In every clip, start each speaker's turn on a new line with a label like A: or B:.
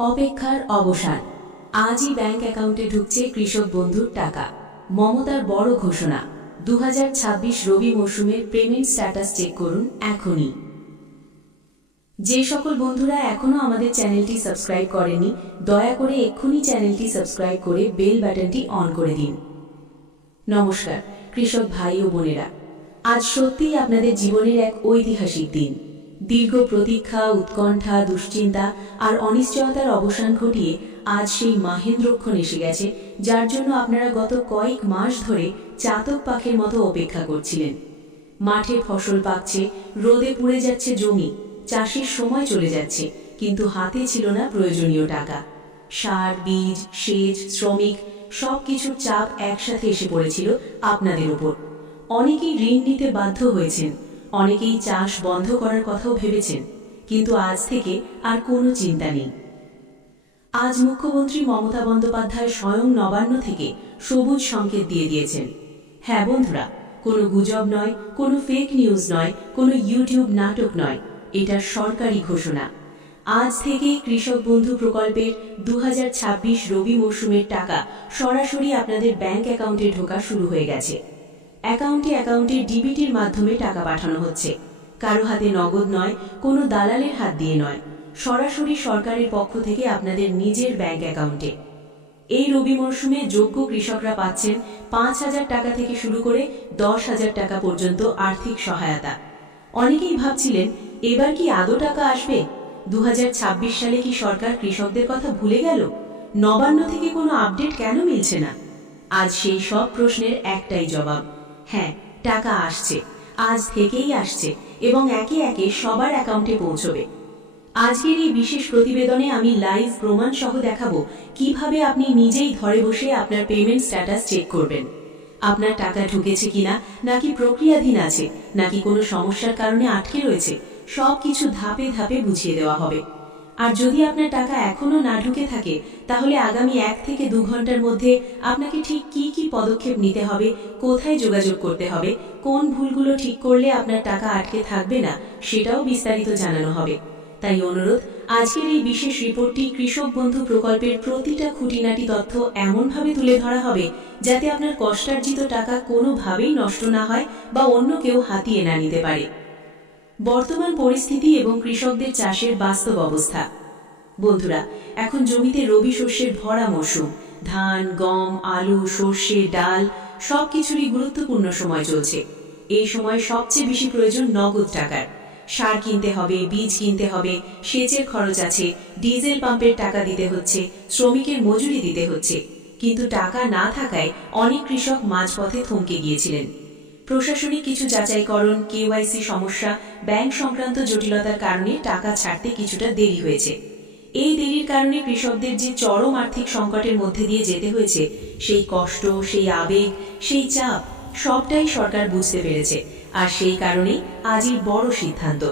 A: অপেক্ষার অবসান। আজই ব্যাংক অ্যাকাউন্টে ঢুকছে কৃষক বন্ধুর টাকা। মমতার বড় ঘোষণা। দু হাজার ছাব্বিশ রবি মৌসুমের পেমেন্ট স্ট্যাটাস চেক করুন এখনই। যে সকল বন্ধুরা এখনও আমাদের চ্যানেলটি সাবস্ক্রাইব করেনি, দয়া করে এক্ষুনি চ্যানেলটি সাবস্ক্রাইব করে বেল বাটনটি অন করে দিন। নমস্কার, কৃষক ভাই ও বোনেরা। আজ সত্যিই আপনাদের জীবনের এক ঐতিহাসিক দিন। দীর্ঘ প্রতীক্ষা, উৎকণ্ঠা, দুশ্চিন্তা আর অনিশ্চয়তার অবসান ঘটিয়ে আজ সেই মাহেন্দ্রক্ষণ এসে গেছে, যার জন্য আপনারা গত কয়েক মাস ধরে চাতক পাখির মতো অপেক্ষা করছিলেন। মাঠে ফসল পাকছে, রোদে পুড়ে যাচ্ছে জমি, চাষের সময় চলে যাচ্ছে, কিন্তু হাতে ছিল না প্রয়োজনীয় টাকা। সার, বীজ, সেচ, শ্রমিক, সবকিছুর চাপ একসাথে এসে পড়েছিল আপনাদের উপর অনেকেই ঋণ নিতে বাধ্য হয়েছেন। অনেকেই চাষ বন্ধ করার কথাও ভেবেছেন, কিন্তু আজ থেকে আর কোনো চিন্তা নেই। আজ মুখ্যমন্ত্রী মমতা বন্দ্যোপাধ্যায় স্বয়ং নবান্ন থেকে সবুজ সংকেত দিয়ে দিয়েছেন। হ্যাঁ বন্ধুরা, কোনো গুজব নয়, কোনো ফেক নিউজ নয়, কোনো ইউটিউব নাটক নয়, এটা সরকারি ঘোষণা। আজ থেকে কৃষক বন্ধু প্রকল্পের দু হাজার ছাব্বিশ রবি মৌসুমের টাকা সরাসরি আপনাদের ব্যাংক অ্যাকাউন্টে ঢোকা শুরু হয়ে গেছে। অ্যাকাউন্টে অ্যাকাউন্টে ডিবিটির মাধ্যমে টাকা পাঠানো হচ্ছে। কারও হাতে নগদ নয়, কোনো দালালের হাত দিয়ে নয়। সরাসরি সরকারের পক্ষ থেকে আপনাদের নিজের ব্যাংক অ্যাকাউন্টে। এই রবি মরশুমে যোগ্য কৃষকরা পাচ্ছেন পাঁচ হাজার টাকা থেকে শুরু করে দশ হাজার টাকা পর্যন্ত আর্থিক সহায়তা। অনেকেই ভাবছিলেন, এবার কি আদৌ টাকা আসবে? দু হাজার ছাব্বিশ সালে কি সরকার কৃষকদের কথা ভুলে গেল? নবান্ন থেকে কোনো আপডেট কেন মিলছে না? আজ সেই সব প্রশ্নের একটাই জবাব। হ্যাঁ টাকা আসছে। আজ থেকেই আসছে এবং একে একে সবার অ্যাকাউন্টে পৌঁছবে। আজকের এই বিশেষ প্রতিবেদনে আমি লাইভ প্রমাণ সহ দেখাবো কীভাবে আপনি নিজেই ঘরে বসে আপনার পেমেন্ট স্ট্যাটাস চেক করবেন। আপনার টাকা ঢুকেছে কিনা, নাকি প্রক্রিয়াধীন আছে, নাকি কোনো সমস্যার কারণে আটকে রয়েছে সব কিছু ধাপে ধাপে বুঝিয়ে দেওয়া হবে। আর যদি আপনার টাকা এখনও না ঢুকে থাকে, তাহলে আগামী এক থেকে দু ঘণ্টার মধ্যে আপনাকে ঠিক কি কি পদক্ষেপ নিতে হবে, কোথায় যোগাযোগ করতে হবে, কোন ভুলগুলো ঠিক করলে আপনার টাকা আটকে থাকবে না, সেটাও বিস্তারিত জানানো হবে। তাই অনুরোধ, আজকের এই বিশেষ রিপোর্টটি কৃষক বন্ধু প্রকল্পের প্রতিটা খুঁটিনাটি তথ্য এমনভাবে তুলে ধরা হবে, যাতে আপনার কষ্টার্জিত টাকা কোনোভাবেই নষ্ট না হয় বা অন্য কেউ হাতিয়ে না নিতে পারে। বর্তমান পরিস্থিতি এবং কৃষকদের চাষের বাস্তব অবস্থা। বন্ধুরা, এখন জমিতে রবি শস্যের ভরা মৌসুম ধান, গম, আলু, সর্ষে, ডাল সবকিছুরই গুরুত্বপূর্ণ সময় চলছে। এই সময় সবচেয়ে বেশি প্রয়োজন নগদ টাকার। সার কিনতে হবে, বীজ কিনতে হবে, সেচের খরচ আছে, ডিজেল পাম্পের টাকা দিতে হচ্ছে, শ্রমিকের মজুরি দিতে হচ্ছে। কিন্তু টাকা না থাকায় অনেক কৃষক মাঝপথে থমকে গিয়েছিলেন। প্রশাসনিক কিছু যাচাইকরণ কেওয়াইসি সমস্যা, ব্যাংক সংক্রান্ত জটিলতার কারণে টাকা ছাড়তে কিছুটা দেরি হয়েছে। এই দেরির কারণে কৃষকদের যে চরম আর্থিক সংকটের মধ্যে দিয়ে যেতে হয়েছে, সেই কষ্ট, সেই আবেগ, সেই চাপ, সবটাই সরকার বুঝতে পেরেছে, আর সেই কারণেই আজই বড় সিদ্ধান্ত।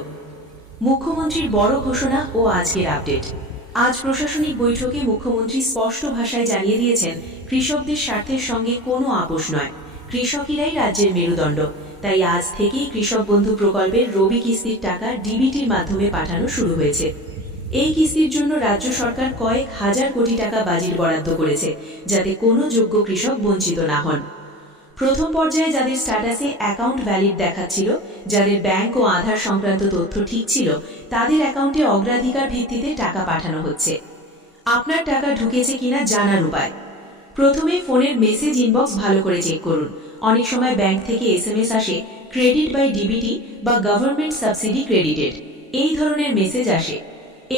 A: মুখ্যমন্ত্রীর বড় ঘোষণা ও আজকের আপডেট। আজ প্রশাসনিক বৈঠকে মুখ্যমন্ত্রী স্পষ্ট ভাষায় জানিয়ে দিয়েছেন, কৃষকদের স্বার্থের সঙ্গে কোনো আপোষ নয়। কৃষকেরাই রাজ্যের মেরুদণ্ড। তাই আজ থেকেই কৃষক বন্ধু প্রকল্পের রবি কিস্তির টাকা ডিবিটির মাধ্যমে পাঠানো শুরু হয়েছে। এই কিস্তির জন্য রাজ্য সরকার কয়েক হাজার কোটি টাকা বাজেট বরাদ্দ করেছে, যাতে কোনো যোগ্য কৃষক বঞ্চিত না হন। প্রথম পর্যায়ে যাদের স্ট্যাটাসে অ্যাকাউন্ট ভ্যালিড দেখাচ্ছিল, যাদের ব্যাংক ও আধার সংক্রান্ত তথ্য ঠিক ছিল, তাদের অ্যাকাউন্টে অগ্রাধিকার ভিত্তিতে টাকা পাঠানো হচ্ছে। আপনার টাকা ঢুকেছে কিনা জানার উপায়। প্রথমে ফোনের মেসেজ ইনবক্স ভালো করে চেক করুন। অনেক সময় ব্যাংক থেকে এস এম এস আসে ক্রেডিট বাই ডিবিটি বা গভর্নমেন্ট সাবসিডি ক্রেডিটেড এই ধরনের মেসেজ আসে।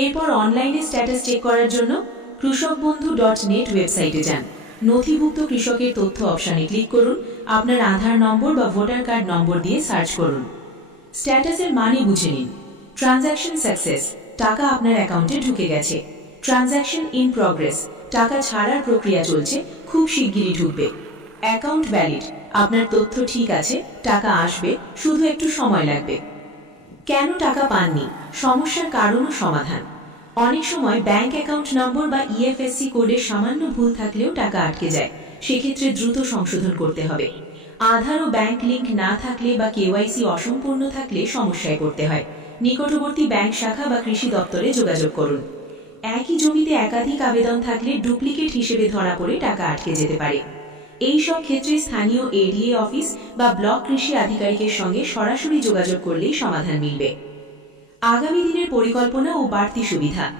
A: এরপর অনলাইনে স্ট্যাটাস চেক করার জন্য কৃষক বন্ধু ডট নেট ওয়েবসাইটে যান। নথিভুক্ত কৃষকের তথ্য অপশানে ক্লিক করুন। আপনার আধার নম্বর বা ভোটার কার্ড নম্বর দিয়ে সার্চ করুন। স্ট্যাটাসের মানে বুঝে নিন। ট্রানজ্যাকশন সাকসেস টাকা আপনার অ্যাকাউন্টে ঢুকে গেছে। ট্রানজ্যাকশন ইন প্রগ্রেস টাকা ছাড়ার প্রক্রিয়া চলছে, খুব শিগগিরই ঢুকবে। Account valid. আপনার তথ্য ঠিক আছে, টাকা আসবে, শুধু একটু সময় লাগবে। কেন টাকা পাননি? সমস্যার কারণ সমাধান। অনেক সময় ব্যাংক অ্যাকাউন্ট নম্বর বা ইএফএসসি কোডের সামান্য ভুল থাকলেও টাকা আটকে যায়, সেক্ষেত্রে দ্রুত সংশোধন করতে হবে। আধার ও ব্যাংক লিংক না থাকলে বা কেওয়াইসি অসম্পূর্ণ থাকলে সমস্যায় পড়তে হয়। নিকটবর্তী ব্যাংক শাখা বা কৃষি দপ্তরে যোগাযোগ করুন। একই জমিতে একাধিক আবেদন থাকলে ডুপ্লিকেট হিসেবে ধরা পড়ে টাকা আটকে যেতে পারে। এই সব ক্ষেত্রে স্থানীয় এডিএ অফিস বা ব্লক কৃষি আধিকারিকের সঙ্গে সরাসরি যোগাযোগ করলেই সমাধান মিলবে। আগামী দিনের পরিকল্পনা ও বাড়তি সুবিধা।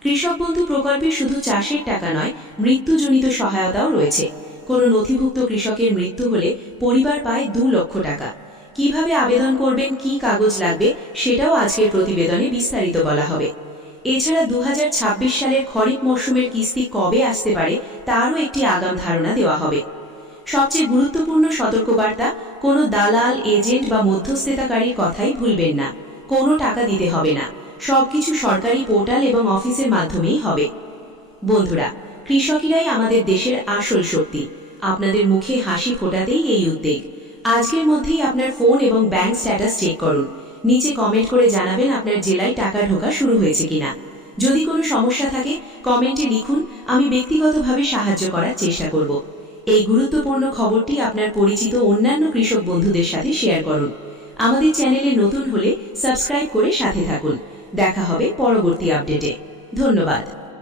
A: কৃষক বন্ধু প্রকল্পে শুধু চাষের টাকা নয়, মৃত্যুজনিত সহায়তাও রয়েছে। কোনো নথিভুক্ত কৃষকের মৃত্যু হলে পরিবার পায় দু লক্ষ টাকা। কীভাবে আবেদন করবেন, কি কাগজ লাগবে, সেটাও আজকের প্রতিবেদনে বিস্তারিত বলা হবে। এছাড়া দু সালের খরিফ মরশুমের কিস্তি কবে আসতে পারে তারও একটি আগাম ধারণা দেওয়া হবে। সবচেয়ে গুরুত্বপূর্ণ সতর্কবার্তা, কোনো দালাল, এজেন্ট বা মধ্যস্থতাকারীর কথাই ভুলবেন না। কোনো টাকা দিতে হবে না। সবকিছু সরকারি পোর্টাল এবং অফিসের মাধ্যমেই হবে। বন্ধুরা, কৃষকেরাই আমাদের দেশের আসল শক্তি। আপনাদের মুখে হাসি ফোটাতেই এই উদ্যোগ। আজকের মধ্যেই আপনার ফোন এবং ব্যাংক স্ট্যাটাস চেক করুন। নিচে কমেন্ট করে জানাবেন আপনার জেলায় টাকা ঢোকা শুরু হয়েছে কিনা। যদি কোনো সমস্যা থাকে কমেন্টে লিখুন, আমি ব্যক্তিগতভাবে সাহায্য করার চেষ্টা করব। এই গুরুত্বপূর্ণ খবরটি আপনার পরিচিত অন্যান্য কৃষক বন্ধুদের সাথে শেয়ার করুন। আমাদের চ্যানেলে নতুন হলে সাবস্ক্রাইব করে সাথে থাকুন। দেখা হবে পরবর্তী আপডেটে ধন্যবাদ।